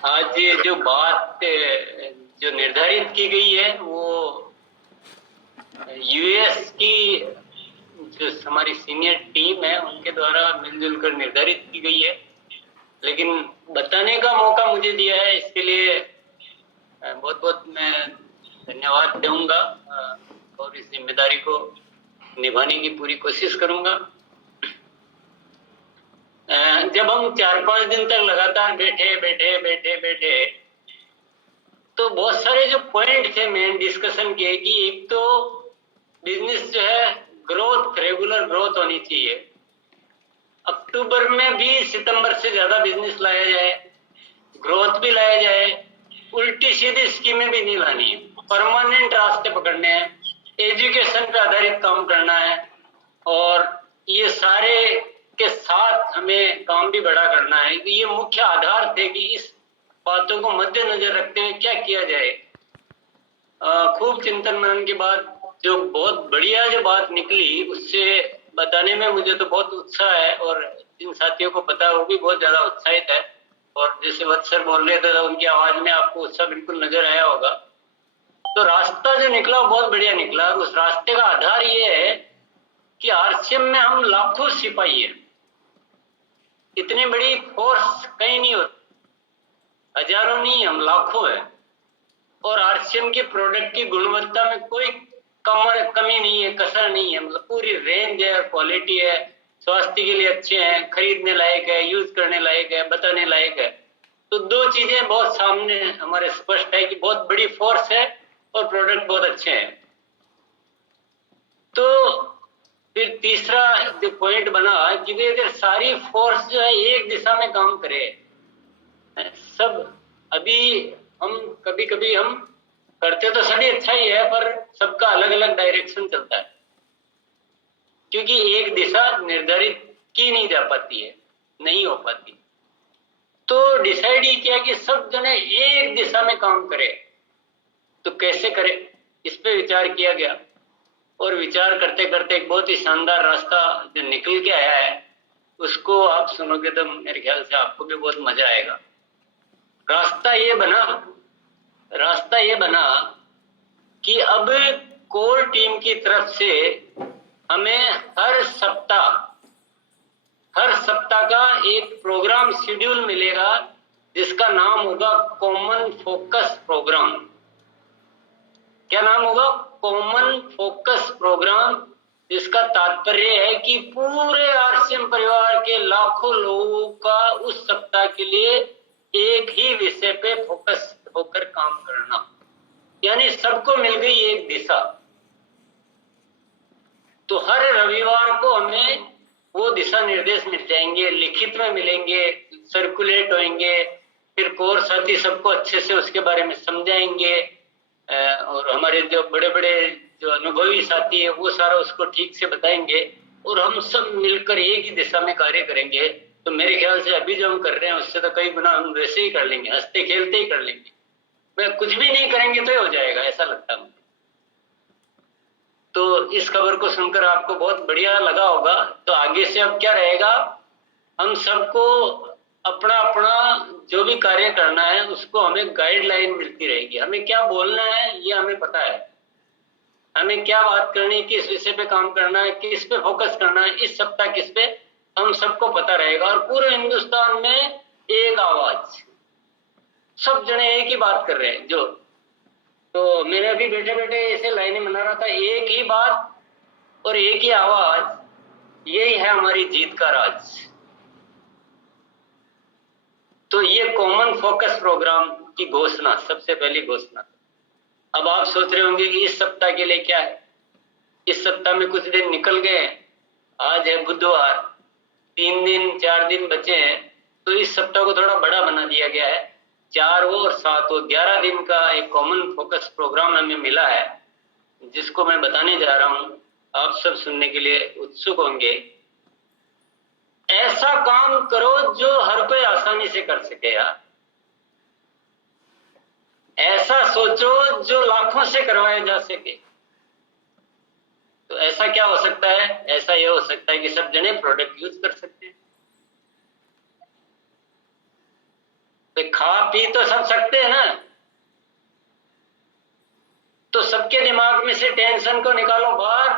आज ये जो बात जो निर्धारित की गई है वो यूएस की जो हमारी सीनियर टीम है उनके द्वारा मिलजुल कर निर्धारित की गई है, लेकिन बताने का मौका मुझे दिया है, इसके लिए बहुत बहुत मैं धन्यवाद दूंगा और इस जिम्मेदारी को निभाने की पूरी कोशिश करूंगा। जब हम 4-5 दिन तक लगातार बैठे तो बहुत सारे जो पॉइंट थे मेन डिस्कशन के कि एक तो बिजनेस जो है ग्रोथ, रेगुलर ग्रोथ होनी चाहिए। अक्टूबर में भी सितंबर से ज्यादा बिजनेस लाया जाए, ग्रोथ भी लाया जाए, उल्टी सीधी स्कीमें भी नहीं लानी है, परमानेंट रास्ते पकड़ने हैं, एजुकेशन पे आधारित काम करना है और ये सारे के साथ हमें काम भी बड़ा करना है। ये मुख्य आधार थे कि इस बातों को मद्देनजर रखते हुए क्या किया जाए। खूब चिंतन मनन के बाद जो बहुत बढ़िया जो बात निकली उससे बताने में मुझे तो बहुत उत्साह है और जिन साथियों को पता है वो भी बहुत ज्यादा उत्साहित है। और जैसे वत्सर बोल रहे थे उनकी आवाज में आपको उत्साह बिल्कुल नजर आया होगा। तो रास्ता जो निकला वो बहुत बढ़िया निकला और उस रास्ते का आधार ये है कि आरसीएम में हम लाखों सिपाही है, इतनी बड़ी फोर्स कहीं नहीं होती, हजारों नहीं हम लाखों है और आरसीएम के प्रोडक्ट की गुणवत्ता में कोई कमी नहीं है, कसर नहीं है, मतलब पूरी रेंज है और क्वालिटी है, स्वास्थ्य के लिए अच्छे हैं, खरीदने लायक है, यूज करने लायक है, बताने लायक है। तो दो चीजें बहुत सामने हमारे स्पष्ट है कि बहुत बड़ी फोर्स है और प्रोडक्ट बहुत अच्छे हैं। तो फिर तीसरा जो पॉइंट बना कि अगर सारी फोर्स जो है एक दिशा में काम करे, सब अभी हम कभी हम करते तो सभी अच्छा ही है पर सबका अलग अलग डायरेक्शन चलता है क्योंकि एक दिशा निर्धारित की नहीं जा पाती है, नहीं हो पाती। तो डिसाइड ही किया कि सब जने एक दिशा में काम करे, तो कैसे करे इस पे विचार किया गया और विचार करते करते एक बहुत ही शानदार रास्ता जो निकल के आया है उसको आप सुनोगे तो मेरे ख्याल से आपको भी बहुत मजा आएगा। रास्ता ये बना कि अब कोर टीम की तरफ से हमें हर सप्ताह का एक प्रोग्राम शेड्यूल मिलेगा जिसका नाम होगा कॉमन फोकस प्रोग्राम। क्या नाम होगा? Common focus programme. इसका तात्पर्य है कि पूरे आरसीएम परिवार के लाखों लोगों का उस सप्ताह के लिए एक ही विषय पे फोकस होकर काम करना, यानी सबको मिल गई एक दिशा। तो हर रविवार को हमें वो दिशा निर्देश मिल जाएंगे, लिखित में मिलेंगे, सर्कुलेट होंगे, फिर कोर साथी सबको अच्छे से उसके बारे में समझाएंगे और हमारे जो बड़े बड़े जो अनुभवी साथी है वो सारा उसको ठीक से बताएंगे और हम सब मिलकर एक ही दिशा में कार्य करेंगे। तो मेरे ख्याल से अभी जो हम कर रहे हैं उससे तो कई गुना हम वैसे ही कर लेंगे, हंसते खेलते ही कर लेंगे, मैं कुछ भी नहीं करेंगे तो ही हो जाएगा, ऐसा लगता है मुझे। तो इस खबर को सुनकर आपको बहुत बढ़िया लगा होगा। तो आगे से अब क्या रहेगा, हम सबको अपना अपना जो भी कार्य करना है उसको हमें गाइडलाइन मिलती रहेगी, हमें क्या बोलना है ये हमें पता है, हमें क्या बात करनी है, किस विषय पे काम करना है, किस पे फोकस करना है, इस सप्ताह किस पे, हम सबको पता रहेगा। और पूरे हिंदुस्तान में एक आवाज, सब जने एक ही बात कर रहे हैं। जो तो मैंने अभी बैठे बैठे ऐसे लाइनें बना रहा था, एक ही बात और एक ही आवाज, यही है हमारी जीत का राज। तो ये कॉमन फोकस प्रोग्राम की घोषणा, सबसे पहली घोषणा। अब आप सोच रहे होंगे कि इस सप्ताह के लिए क्या है। इस सप्ताह में कुछ दिन निकल गए, आज है बुधवार, 3 दिन 4 दिन बचे हैं, तो इस सप्ताह को थोड़ा बड़ा बना दिया गया है। 4 और 7 और 11 दिन का एक कॉमन फोकस प्रोग्राम हमें मिला है जिसको मैं बताने जा रहा हूं, आप सब सुनने के लिए उत्सुक होंगे। ऐसा काम करो जो हर कोई आसानी से कर सके यार, ऐसा सोचो जो लाखों से करवाया जा सके। तो ऐसा क्या हो सकता है? ऐसा ये हो सकता है कि सब जने प्रोडक्ट यूज कर सकते हैं। तो खा पी तो सब सकते हैं ना, तो सबके दिमाग में से टेंशन को निकालो बाहर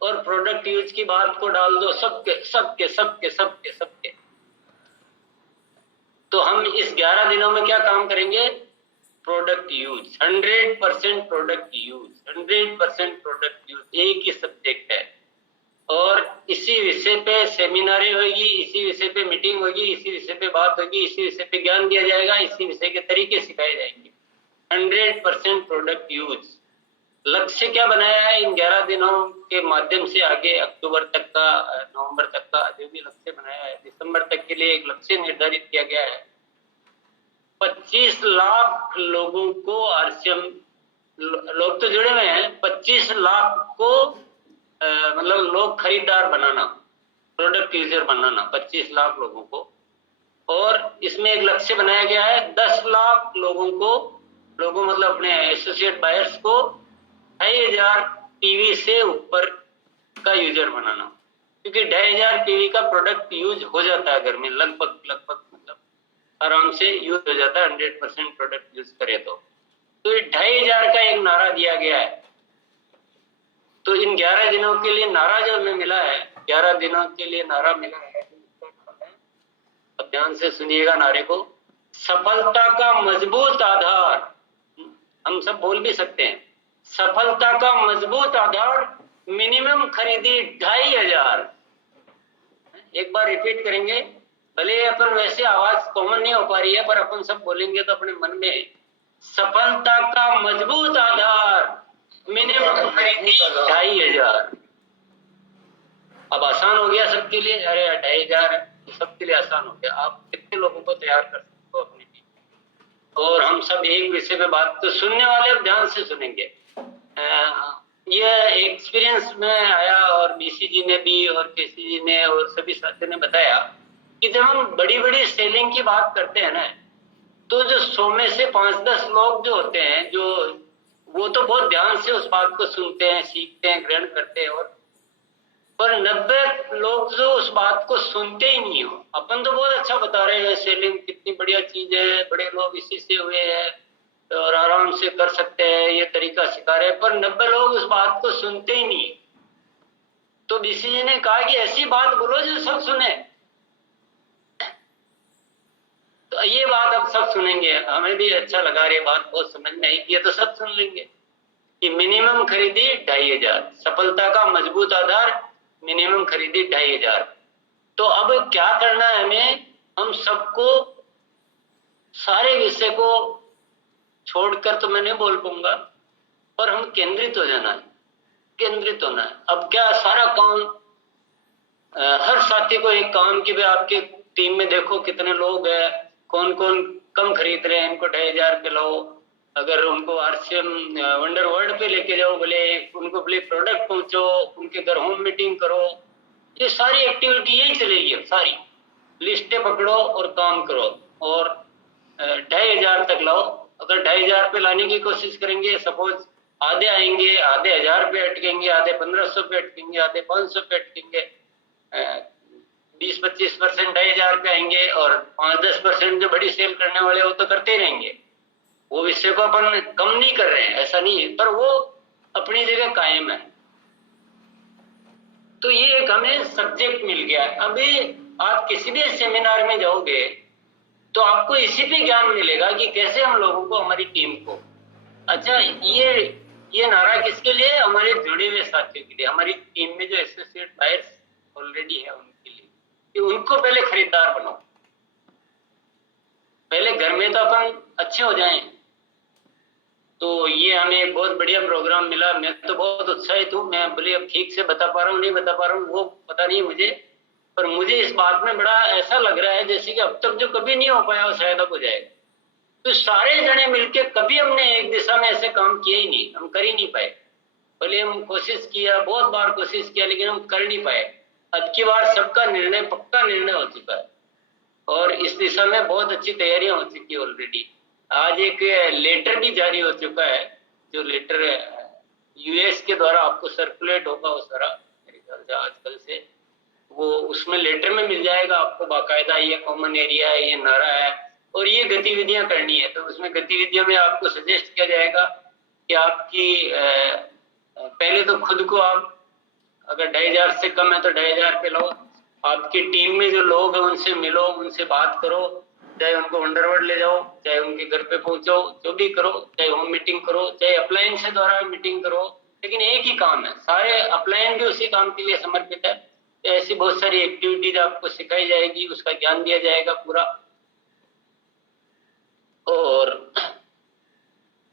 और प्रोडक्ट यूज की बात को डाल दो, सबके सबके सबके सबके सबके। तो हम इस 11 दिनों में क्या काम करेंगे? Product use, 100% product use, 100% product use. एक ही सब्जेक्ट है और इसी विषय पे सेमिनारें होगी, इसी विषय पे मीटिंग होगी, इसी विषय पे बात होगी, इसी विषय पे ज्ञान दिया जाएगा, इसी विषय के तरीके सिखाए जाएंगे। 100% प्रोडक्ट यूज। लक्ष्य क्या बनाया है इन 11 दिनों के माध्यम से? आगे अक्टूबर तक का, नवंबर तक का जो भी लक्ष्य बनाया है, दिसंबर तक के लिए एक लक्ष्य निर्धारित किया गया है। 25 लाख लोगों को आरसीएम, लोग तो जुड़े हुए हैं, 25 लाख को मतलब लोग खरीदार बनाना, प्रोडक्ट यूजर बनाना 25 लाख लोगों को। और इसमें एक लक्ष्य बनाया गया है 10 लाख लोगों को, लोगों मतलब अपने एसोसिएट बायर्स को 2500 पीवी से ऊपर का यूजर बनाना, क्योंकि 2500 पीवी का प्रोडक्ट यूज हो जाता है घर में, लगभग मतलब आराम से यूज हो जाता है 100% प्रोडक्ट यूज करे तो ये 2500 का एक नारा दिया गया है। तो इन 11 दिनों के लिए नारा जो हमें मिला है, 11 दिनों के लिए नारा मिला है, अब ध्यान से सुनिएगा नारे को। सफलता का मजबूत आधार, हम सब बोल भी सकते हैं, सफलता का मजबूत आधार, मिनिमम खरीदी 2500। एक बार रिपीट करेंगे, भले अपन वैसे आवाज कॉमन नहीं हो पा रही है, पर अपन सब बोलेंगे तो अपने मन में, सफलता का मजबूत आधार, मिनिमम खरीदी 2500। अब आसान हो गया सबके लिए, अरे 2500 सबके लिए आसान हो गया। आप कितने लोगों को तैयार कर सकते हो अपनी टीम? और हम सब एक विषय पे बात, तो सुनने वाले अब ध्यान से सुनेंगे। ये एक्सपीरियंस में आया और बीसी जी ने भी और केसी जी ने और सभी साथियों ने बताया कि जब हम बड़ी बड़ी सेलिंग की बात करते हैं ना, तो जो 100 में से 5-10 लोग जो होते हैं, जो वो तो बहुत ध्यान से उस बात को सुनते हैं, सीखते हैं, ग्रहण करते हैं, और पर 90 लोग जो उस बात को सुनते ही नहीं हो। अपन तो बहुत अच्छा बता रहे हैं, सेलिंग कितनी बढ़िया चीज है, बड़े लोग इसी से हुए हैं और आराम से कर सकते हैं, ये तरीका सिखा रहे हैं, पर 90 लोग उस बात को सुनते ही नहीं। तो बीसी जी ने कहा कि ऐसी बात बोलो जो सब सुने। तो ये बात अब सब सुनेंगे, हमें भी अच्छा लगा रही बात, बहुत समझ में आई, ये तो सब सुन लेंगे कि मिनिमम खरीदी 2500, सफलता का मजबूत आधार, मिनिमम खरीदी 2500। तो अब क्या करना है हमें? हम सबको सारे विषय को छोड़कर तो मैं नहीं बोल पाऊंगा, पर हम केंद्रित हो जाना है, केंद्रित होना है। अब क्या सारा काम, हर साथी को एक काम की, भाई आपके टीम में देखो कितने लोग हैं, कौन कौन कम खरीद रहे हैं, इनको 2500 पे लाओ। अगर उनको आरसीएम वंडर वर्ल्ड पे लेके जाओ, बोले उनको बोले प्रोडक्ट पहुंचो, उनके घर होम मीटिंग करो, ये सारी एक्टिविटी यही चलेगी। सारी लिस्टें पकड़ो और काम करो और 2500 तक लाओ। अगर 2500 पे लाने की कोशिश करेंगे, सपोज आधे आएंगे, आधे 1000 पे अटकेंगे, आधे 1500 पे अटकेंगे, आधे 500 पे अटकेंगे, 20-25% 2500 पे आएंगे, और 5-10% जो बड़ी सेल करने वाले वो तो करते रहेंगे। वो विषय को अपन कम नहीं कर रहे हैं, ऐसा नहीं है, पर वो अपनी जगह कायम है। तो ये एक हमें सब्जेक्ट मिल गया। अभी आप किसी भी सेमिनार में जाओगे तो आपको इसी पे ज्ञान मिलेगा कि कैसे हम लोगों को, हमारी टीम को, अच्छा ये नारा किसके लिए? हमारे जुड़े हुए साथियों के लिए, हमारी टीम में जो एसोसिएट बायर्स ऑलरेडी है उनके लिए, कि उनको पहले खरीदार बनाओ। पहले घर में तो अपन अच्छे हो जाएं। तो ये हमें एक बहुत बढ़िया प्रोग्राम मिला, मैं तो बहुत उत्साहित हूँ। मैं बोले अब ठीक से बता पा रहा हूँ नहीं बता पा रहा हूँ वो पता नहीं मुझे, पर मुझे इस बात में बड़ा ऐसा लग रहा है जैसे कि अब तक जो कभी नहीं हो पाया वो शायद अब हो जाएगा। तो सारे जने मिलके कभी हमने एक दिशा में ऐसे काम किए ही नहीं, हम कर ही नहीं पाए। भले हम कोशिश किया, बहुत बार कोशिश किया, लेकिन हम कर नहीं पाए। अब की बार सबका निर्णय, पक्का निर्णय हो चुका है और इस दिशा में बहुत अच्छी तैयारियां हो चुकी है ऑलरेडी। आज एक लेटर भी जारी हो चुका है, जो लेटर यूएस के द्वारा आपको सर्कुलेट होगा वो सारा, मेरे ख्याल से आजकल से वो उसमें लेटर में मिल जाएगा आपको बाकायदा, ये कॉमन एरिया है, ये नारा है, और ये गतिविधियां करनी है। तो उसमें गतिविधियों में आपको सजेस्ट किया जाएगा कि आपकी पहले तो खुद को आप अगर 2500 से कम है तो 2500 पे लो। आपकी टीम में जो लोग हैं उनसे मिलो, उनसे बात करो, चाहे उनको अंडरवर्ल्ड ले जाओ, चाहे उनके घर पे पहुंचो, जो भी करो, चाहे होम मीटिंग करो, चाहे अपलाइन से द्वारा मीटिंग करो, लेकिन एक ही काम है, सारे अपलाइन भी उसी काम के लिए समर्पित है। तो ऐसी बहुत सारी एक्टिविटीज आपको सिखाई जाएगी, उसका ज्ञान दिया जाएगा पूरा। और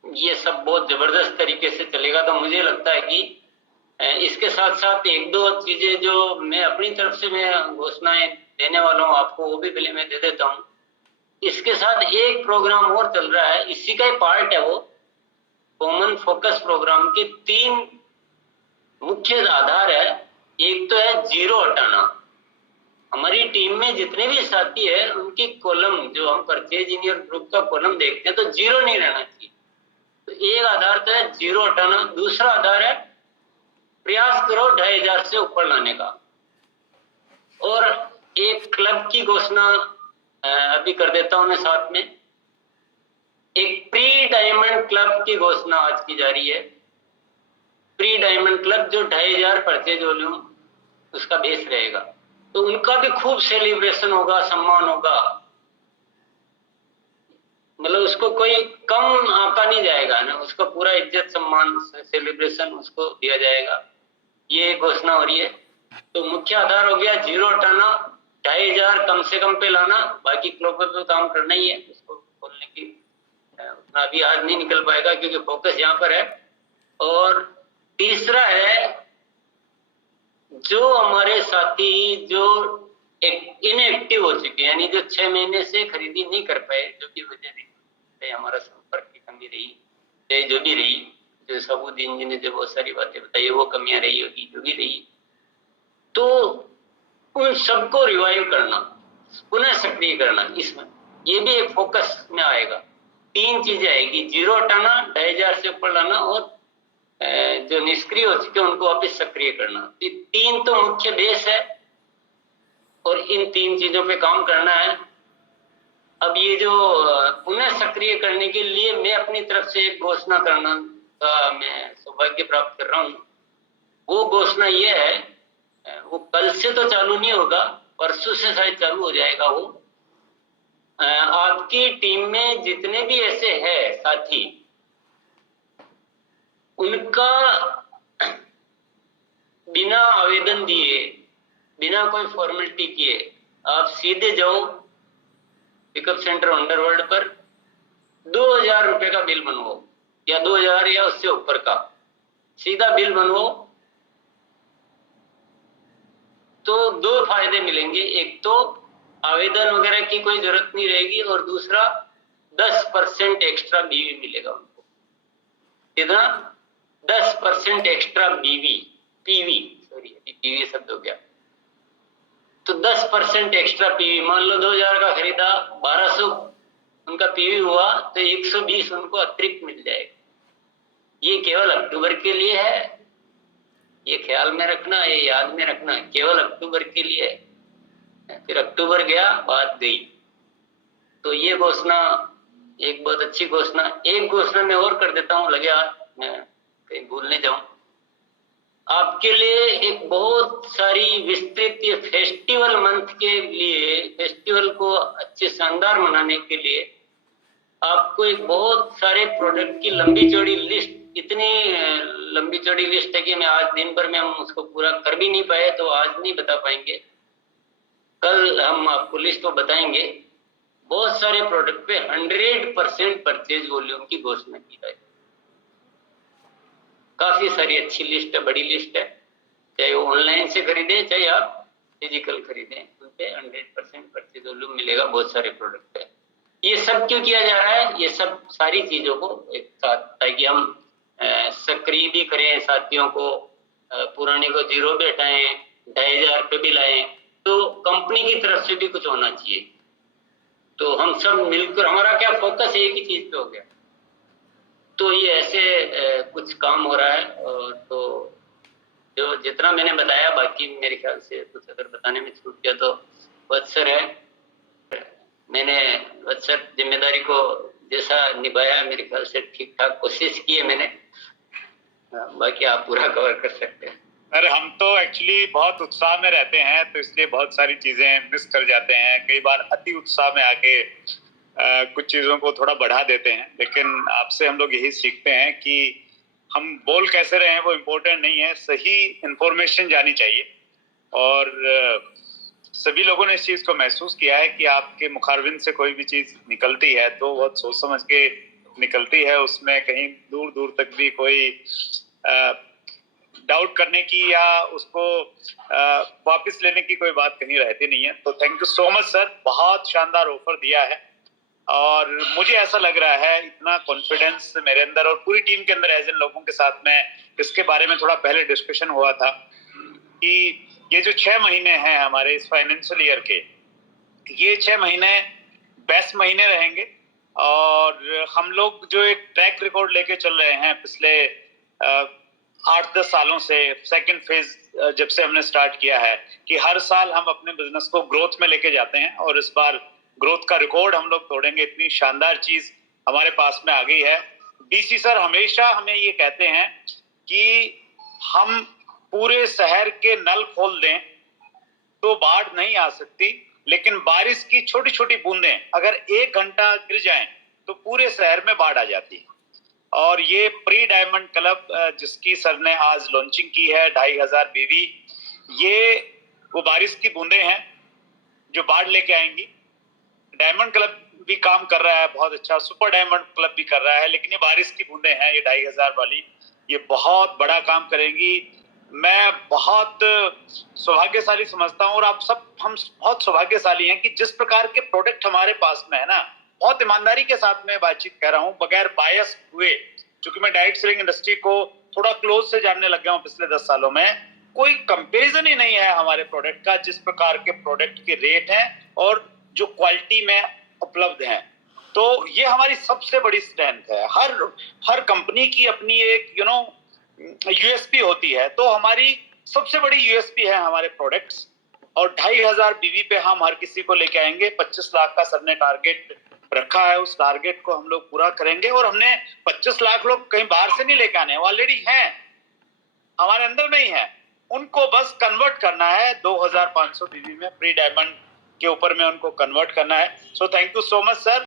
ये सब बहुत जबरदस्त तरीके से चलेगा। तो मुझे लगता है कि इसके साथ साथ एक दो चीजें जो मैं अपनी तरफ से मैं घोषणाएं देने वाला हूँ आपको, वो भी पहले मैं दे देता हूँ। इसके साथ एक प्रोग्राम और चल रहा है, इसी का ही पार्ट है वो, कॉमन फोकस प्रोग्राम के 3 मुख्य आधार है। एक तो है जीरो हटाना। हमारी टीम में जितने भी साथी है उनकी कॉलम, जो हम परचेज इंजीनियर ग्रुप का कॉलम देखते हैं, तो जीरो नहीं रहना चाहिए। तो एक आधार तो है जीरो हटाना। दूसरा आधार है प्रयास करो 2500 से ऊपर लाने का। और एक क्लब की घोषणा अभी कर देता हूं मैं साथ में। एक प्री डायमंड क्लब की घोषणा आज की जा रही है। प्री डायमंड क्लब जो 2500 परचेज वॉल्यूम उसका बेस रहेगा, तो उनका भी खूब सेलिब्रेशन होगा, सम्मान होगा। मतलब उसको कोई कम आंका नहीं जाएगा ना, उसका पूरा इज्जत सम्मान सेलिब्रेशन उसको दिया जाएगा। ये घोषणा हो रही है। तो मुख्य आधार हो गया जीरो हटाना, 2500 कम से कम पे लाना, बाकी क्लोबर पे काम करना ही है। उसको बोलने की उतना अभी आज नहीं निकल पाएगा क्योंकि फोकस यहाँ पर है। और तीसरा है जो हमारे साथी जो इनएक्टिव हो चुके, यानी जो 6 महीने से खरीदी नहीं कर पाए, जो भी वजह रही, चाहे हमारा संपर्क की कमी रही, चाहे जो भी रही, जो सबूद्दीन जी ने जो बहुत सारी बातें बताई वो कमियां रही होगी, जो भी रही, तो उन सबको रिवाइव करना, पुनः सक्रिय करना, इसमें ये भी एक फोकस में आएगा। 3 चीजें आएगी, जीरो हटाना, 2500 से ऊपर लाना, और जो निष्क्रिय हो चुके उनको वापस सक्रिय करना। 3 तो मुख्य बेस है और इन 3 चीजों पे काम करना है। अब ये जो पुनः सक्रिय करने के लिए मैं अपनी तरफ से एक घोषणा करना का मैं सौभाग्य प्राप्त कर रहा हूँ। वो घोषणा ये है, वो कल से तो चालू नहीं होगा, परसों से शायद चालू हो जाएगा वो। आपकी टीम में जितने भी ऐसे हैं साथी, उनका बिना आवेदन दिए, बिना कोई फॉर्मेलिटी किए आप सीधे जाओ पिकअप सेंटर अंडरवर्ल्ड पर, 2000 रुपए का बिल बनवाओ, या 2000 या उससे ऊपर का सीधा बिल बनवाओ। तो 2 फायदे मिलेंगे, एक तो आवेदन वगैरह की कोई जरूरत नहीं रहेगी, और दूसरा 10% एक्स्ट्रा बीवी मिलेगा उनको। कितना? 10% एक्स्ट्रा बीवी, पीवी, सॉरी पीवी शब्द हो गया। तो 10% एक्स्ट्रा पीवी, मान लो 2000 का खरीदा, 1200 उनका पीवी हुआ, तो 120 उनको अतिरिक्त मिल जाएगा। ये केवल अक्टूबर के लिए है, ये ख्याल में रखना, ये याद में रखना, केवल अक्टूबर के लिए है। फिर अक्टूबर गया, बात गई। तो ये घोषणा एक बहुत अच्छी घोषणा। एक घोषणा मैं और कर देता हूँ, लगे मैं कहीं भूलने जाऊं। आपके लिए एक बहुत सारी विस्तृत ये फेस्टिवल मंथ के लिए, फेस्टिवल को अच्छे शानदार मनाने के लिए आपको एक बहुत सारे प्रोडक्ट की लंबी चौड़ी लिस्ट, इतनी लंबी चौड़ी लिस्ट है कि मैं आज दिन भर में हम उसको पूरा कर भी नहीं पाए, तो आज नहीं बता पाएंगे, कल हम आपको लिस्ट तो बताएंगे। बहुत सारे प्रोडक्ट पे 100% परचेज वॉल्यूम की घोषणा की जाए। काफी सारी अच्छी लिस्ट है, बड़ी लिस्ट है, चाहे वो ऑनलाइन से खरीदे चाहे आप फिजिकल खरीदें, उन पे 100% परचेज वॉल्यूम मिलेगा बहुत सारे प्रोडक्ट पे। ये सब क्यों किया जा रहा है? ये सब सारी चीजों को एक साथ, ताकि हम सक्रिय भी करें साथियों को, पुराने को जीरो पे हटाएं, 2500 पे भी लाएं, तो कंपनी की तरफ से भी कुछ होना चाहिए। तो हम सब मिलकर, हमारा क्या फोकस एक ही चीज पे हो गया। तो ये ऐसे कुछ काम हो रहा है। और तो जो जितना मैंने बताया, बाकी मेरे ख्याल से कुछ अगर बताने में छूट गया तो वत्सर है, मैंने सर जिम्मेदारी को जैसा निभाया, मेरे ख्याल से ठीक ठाक कोशिश की है मैंने। बाकी आप पूरा कवर कर सकते हैं। सर हम तो एक्चुअली बहुत उत्साह में रहते हैं, तो इसलिए बहुत सारी चीजें मिस कर जाते हैं। कई बार अति उत्साह में आके कुछ चीजों को थोड़ा बढ़ा देते हैं, लेकिन आपसे हम लोग यही सीखते हैं कि हम बोल कैसे रहे हैं वो इम्पोर्टेंट नहीं है, सही इंफॉर्मेशन जानी चाहिए। और सभी लोगों ने इस चीज को महसूस किया है कि आपके मुखारबिन से कोई भी चीज निकलती है तो बहुत सोच समझ के निकलती है, उसमें कहीं दूर दूर तक भी कोई डाउट करने की या उसको वापस लेने की कोई बात कहीं रहती नहीं है। तो thank you so much sir, बहुत शानदार ऑफर दिया है और मुझे ऐसा लग रहा है इतना कॉन्फिडेंस मेरे अंदर और पूरी टीम के अंदर, एज इन लोगों के साथ में इसके बारे में थोड़ा पहले डिस्कशन हुआ था कि ये जो 6 महीने हैं हमारे इस फाइनेंशियल ईयर के, ये 6 महीने बेस्ट महीने रहेंगे। और हम लोग जो एक ट्रैक रिकॉर्ड लेके चल रहे हैं पिछले 8-10 सालों से, सेकंड फेज जब से हमने स्टार्ट किया है कि हर साल हम अपने बिजनेस को ग्रोथ में लेके जाते हैं और इस बार ग्रोथ का रिकॉर्ड हम लोग तोड़ेंगे। इतनी शानदार चीज हमारे पास में आ गई है। डीसी सर हमेशा हमें ये कहते हैं कि हम पूरे शहर के नल खोल दें तो बाढ़ नहीं आ सकती, लेकिन बारिश की छोटी छोटी बूंदें अगर 1 घंटा गिर जाएं तो पूरे शहर में बाढ़ आ जाती है। और ये प्री डायमंड क्लब जिसकी सर ने आज लॉन्चिंग की है 2500 बीवी, ये वो बारिश की बूंदें हैं जो बाढ़ लेके आएंगी। डायमंड क्लब भी काम कर रहा है बहुत अच्छा, सुपर डायमंड क्लब भी कर रहा है, लेकिन ये बारिश की बूंदें हैं, ये 2500 वाली, ये बहुत बड़ा काम करेंगी। मैं बहुत सौभाग्यशाली समझता हूँ और आप सब हम बहुत सौभाग्यशाली हैं कि जिस प्रकार के प्रोडक्ट हमारे पास में है ना, बहुत ईमानदारी के साथ में बातचीत कर रहा हूँ, बगैर बायस हुए, क्योंकि मैं डाइट सेलिंग इंडस्ट्री को थोड़ा क्लोज से जानने लग गया हूँ पिछले 10 सालों में। कोई कंपैरिजन ही नहीं है हमारे प्रोडक्ट का, जिस प्रकार के प्रोडक्ट के रेट हैं और जो क्वालिटी में उपलब्ध हैं। तो ये हमारी सबसे बड़ी स्ट्रेंथ है। हर कंपनी की अपनी एक यूएसपी होती है, तो हमारी सबसे बड़ी यूएसपी है हमारे प्रोडक्ट्स। और 2500 बीवी पे हम हर किसी को लेके आएंगे। 25 लाख का सर ने टारगेट रखा है, उस टारगेट को हम लोग पूरा करेंगे। और हमने 25 लाख लोग कहीं बाहर से नहीं लेके आने, ऑलरेडी हैं, हमारे अंदर में ही है, उनको बस कन्वर्ट करना है 2500 बीवी में, प्री डायमंड के ऊपर में उनको कन्वर्ट करना है। So thank you so much sir.